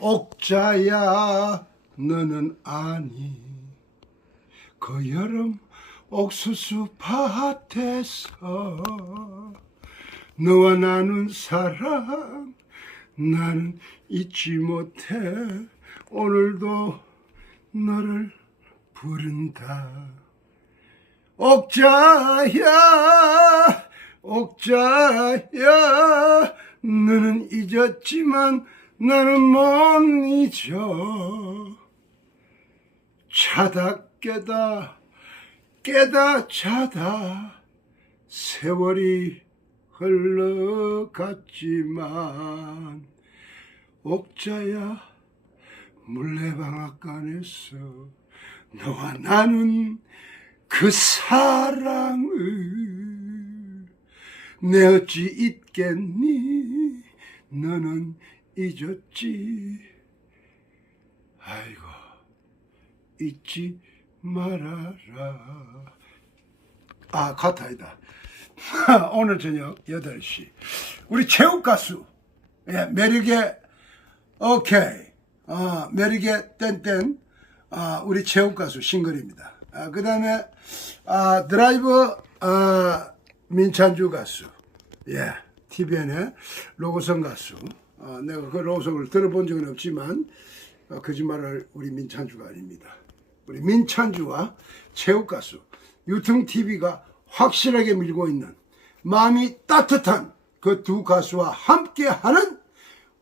옥자야 너는 아니. 그 여름 옥수수 밭에서 너와 나눈 사랑 나는 잊지 못해. 오늘도 너를 부른다. 옥자야 옥자야 너는 잊었지만 나는 못 잊어 자다 깨다 깨다 자다. 세월이 흘러갔지만 옥자야 물레방앗간에서 너와 나눈 그 사랑을 내 어찌 잊겠니? 너는 잊었지. 아이고 잊지 말아라. 아 가타이다. 오늘 저녁 8시. 우리 체육 가수. 예, 매력의 오케이. 어, 매력의 땡땡. 아, 우리 체육 가수 싱글입니다. 아, 그 다음에 아, 드라이버 아, 민찬주 가수. 예, TVN의 로고성 가수 어, 내가 그 로고성을 들어본 적은 없지만 어, 거짓말을 우리 민찬주가 아닙니다 우리 민찬주와 체육 가수 유통 TV가 확실하게 밀고 있는 마음이 따뜻한 그 두 가수와 함께하는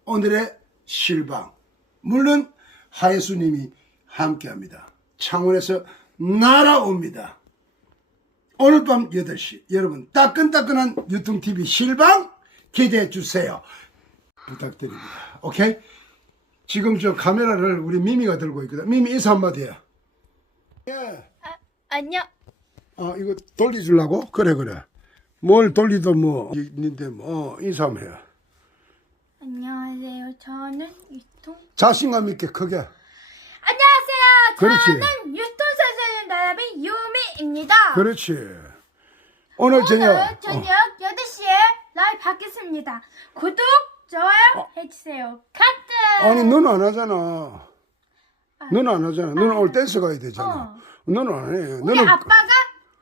오늘의 실방 물론 하예수님이 함께합니다. 창원에서 날아옵니다. 오늘 밤 8시 여러분 따끈따끈한 유통TV 실방 기대해 주세요. 부탁드립니다. 오케이? 지금 저 카메라를 우리 미미가 들고 있거든. 미미 인사 한마디 해. 예. 아, 안녕. 아 이거 돌려주려고? 그래 그래. 뭘 돌리도 뭐 있는데 뭐 어, 인사 한번 해. 안녕하세요. 저는 유통. 자신감 있게 크게. 안녕하세요. 그렇지. 저는 유통 선생님 나라비 유미입니다. 그렇지. 오늘 저녁 오늘 저녁 8시에 라이브 받겠습니다. 구독, 좋아요 해주세요. 카트. 어. 아니 너는 안 하잖아. 너는 안 하잖아. 너는 오늘 댄스 가야 되잖아. 어. 너는 안 해. 우리 너는 아빠가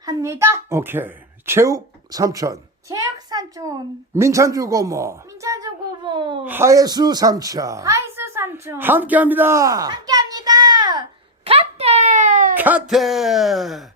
합니다. 오케이. 체육 삼촌, 체육삼촌, 민찬주고 뭐 민찬주 고모, 하예수 삼촌 하이수 삼촌. 함께합니다. 함께합니다. 카트. 카테.